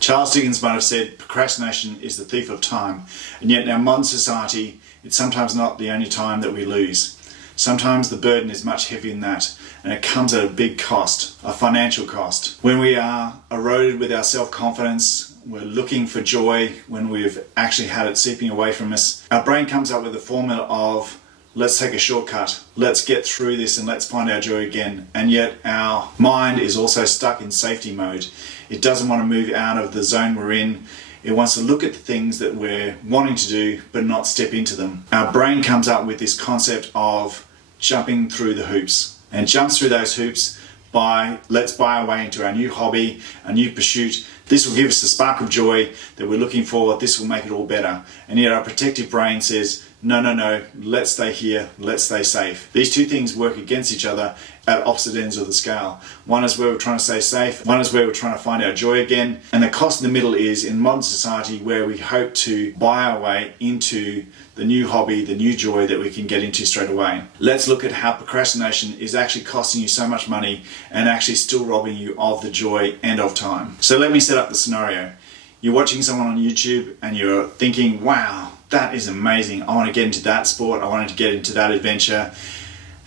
Charles Dickens might have said procrastination is the thief of time, and yet in our modern society it's sometimes not the only time that we lose. Sometimes the burden is much heavier than that, and it comes at a big cost, a financial cost. When we are eroded with our self-confidence, we're looking for joy when we've actually had it seeping away from us, our brain comes up with the formula of let's take a shortcut, let's get through this and let's find our joy again. And yet our mind is also stuck in safety mode. It doesn't want to move out of the zone we're in. It wants to look at the things that we're wanting to do but not step into them. Our brain comes up with this concept of jumping through the hoops, and jumps through those hoops by let's buy our way into our new hobby, a new pursuit. This will give us the spark of joy that we're looking for. This will make it all better. And yet our protective brain says, no, let's stay here, let's stay safe. These two things work against each other at opposite ends of the scale. One is where we're trying to stay safe, one is where we're trying to find our joy again. And the cost in the middle is in modern society where we hope to buy our way into the new hobby, the new joy that we can get into straight away. Let's look at how procrastination is actually costing you so much money and actually still robbing you of the joy and of time. So let me set up the scenario. You're watching someone on YouTube and you're thinking, wow, that is amazing. I want to get into that sport. I want to get into that adventure.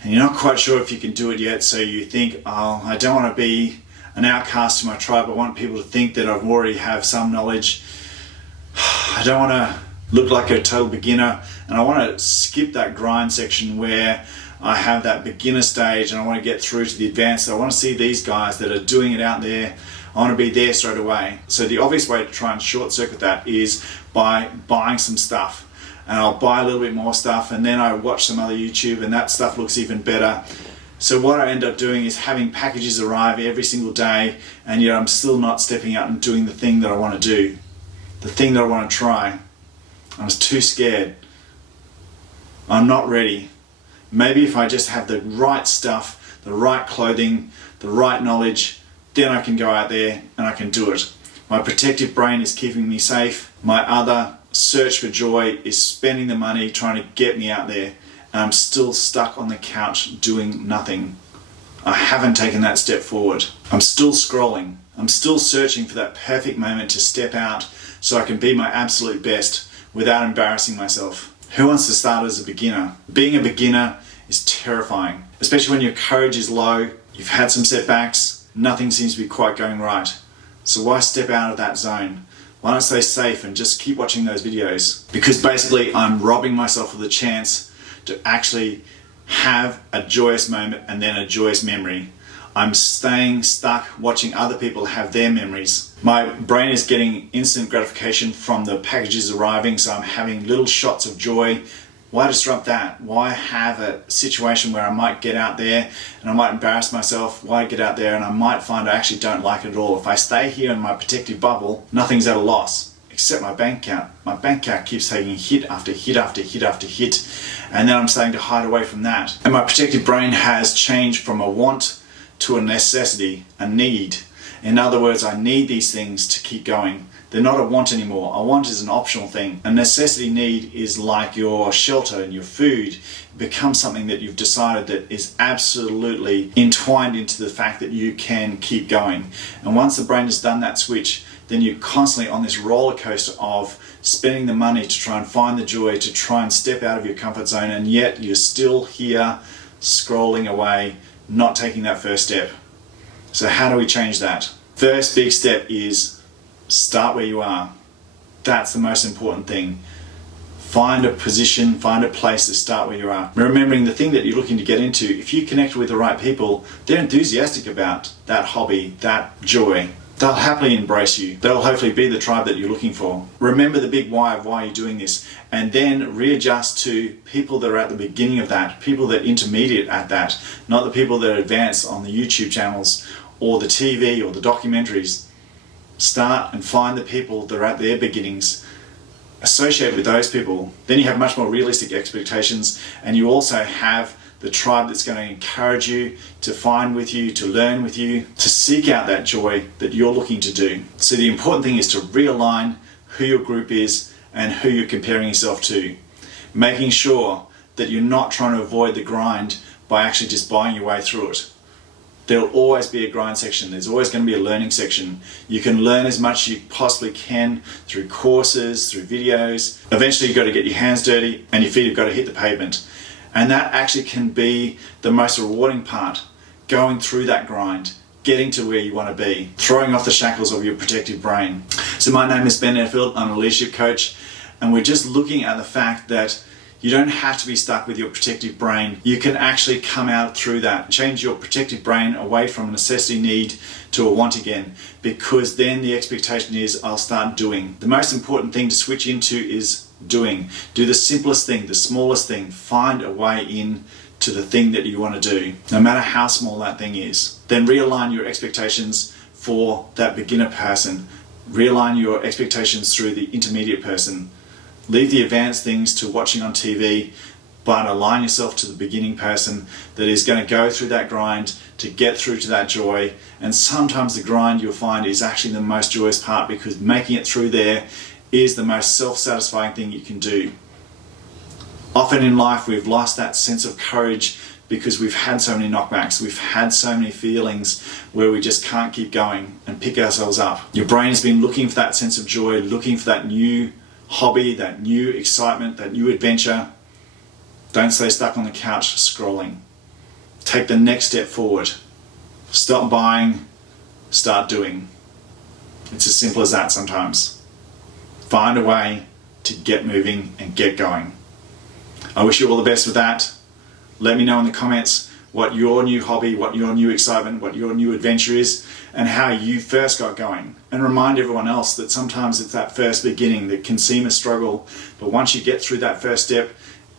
And you're not quite sure if you can do it yet. So you think, oh, I don't want to be an outcast to my tribe. I want people to think that I've already have some knowledge. I don't want to look like a total beginner. And I want to skip that grind section where I have that beginner stage and I want to get through to the advanced. I want to see these guys that are doing it out there. I want to be there straight away. So the obvious way to try and short circuit that is by buying some stuff. And I'll buy a little bit more stuff and then I watch some other YouTube and that stuff looks even better. So what I end up doing is having packages arrive every single day, and yet I'm still not stepping out and doing the thing that I want to do, the thing that I want to try. I was too scared. I'm not ready. Maybe if I just have the right stuff, the right clothing, the right knowledge, then I can go out there and I can do it. My protective brain is keeping me safe. My other search for joy is spending the money trying to get me out there. And I'm still stuck on the couch doing nothing. I haven't taken that step forward. I'm still scrolling. I'm still searching for that perfect moment to step out so I can be my absolute best without embarrassing myself. Who wants to start as a beginner? Being a beginner is terrifying, especially when your courage is low, you've had some setbacks, nothing seems to be quite going right. So why step out of that zone? Why not stay safe and just keep watching those videos? Because basically I'm robbing myself of the chance to actually have a joyous moment and then a joyous memory. I'm staying stuck watching other people have their memories. My brain is getting instant gratification from the packages arriving, so I'm having little shots of joy. Why disrupt that? Why have a situation where I might get out there and I might embarrass myself? Why get out there and I might find I actually don't like it at all? If I stay here in my protective bubble, nothing's at a loss, except my bank account. My bank account keeps taking hit after hit after hit after hit, and then I'm starting to hide away from that. And my protective brain has changed from a want to a necessity, a need. In other words, I need these things to keep going. They're not a want anymore. A want is an optional thing. A necessity need is like your shelter and your food. It becomes something that you've decided that is absolutely entwined into the fact that you can keep going. And once the brain has done that switch, then you're constantly on this roller coaster of spending the money to try and find the joy, to try and step out of your comfort zone, and yet you're still here scrolling away, not taking that first step. So how do we change that? First big step is start where you are. That's the most important thing. Find a position, find a place to start where you are. Remembering the thing that you're looking to get into, if you connect with the right people, they're enthusiastic about that hobby, that joy. They'll happily embrace you. They'll hopefully be the tribe that you're looking for. Remember the big why of why you're doing this, and then readjust to people that are at the beginning of that, people that are intermediate at that, not the people that are advanced on the YouTube channels or the TV or the documentaries. Start and find the people that are at their beginnings. Associate with those people. Then you have much more realistic expectations, and you also have the tribe that's going to encourage you, to find with you, to learn with you, to seek out that joy that you're looking to do. So the important thing is to realign who your group is and who you're comparing yourself to. Making sure that you're not trying to avoid the grind by actually just buying your way through it. There'll always be a grind section. There's always going to be a learning section. You can learn as much as you possibly can through courses, through videos. Eventually you've got to get your hands dirty and your feet have got to hit the pavement. And that actually can be the most rewarding part, going through that grind, getting to where you want to be, throwing off the shackles of your protective brain. So my name is Ben Netfield, I'm a leadership coach, and we're just looking at the fact that you don't have to be stuck with your protective brain. You can actually come out through that, change your protective brain away from a necessity need to a want again, because then the expectation is I'll start doing. The most important thing to switch into is doing. Do the simplest thing, the smallest thing, find a way in to the thing that you want to do, no matter how small that thing is. Then realign your expectations for that beginner person. Realign your expectations through the intermediate person. Leave the advanced things to watching on TV, but align yourself to the beginning person that is going to go through that grind to get through to that joy. And sometimes the grind, you'll find, is actually the most joyous part, because making it through there is the most self-satisfying thing you can do. Often in life we've lost that sense of courage because we've had so many knockbacks, we've had so many feelings where we just can't keep going and pick ourselves up. Your brain has been looking for that sense of joy, looking for that new hobby, that new excitement, that new adventure. Don't stay stuck on the couch scrolling. Take the next step forward. Stop buying, start doing. It's as simple as that sometimes. Find a way to get moving and get going. I wish you all the best with that. Let me know in the comments what your new hobby, what your new excitement, what your new adventure is, and how you first got going. And remind everyone else that sometimes it's that first beginning that can seem a struggle, but once you get through that first step,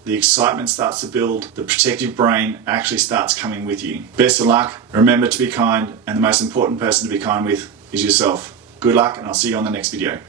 the excitement starts to build, the protective brain actually starts coming with you. Best of luck, remember to be kind, and the most important person to be kind with is yourself. Good luck, and I'll see you on the next video.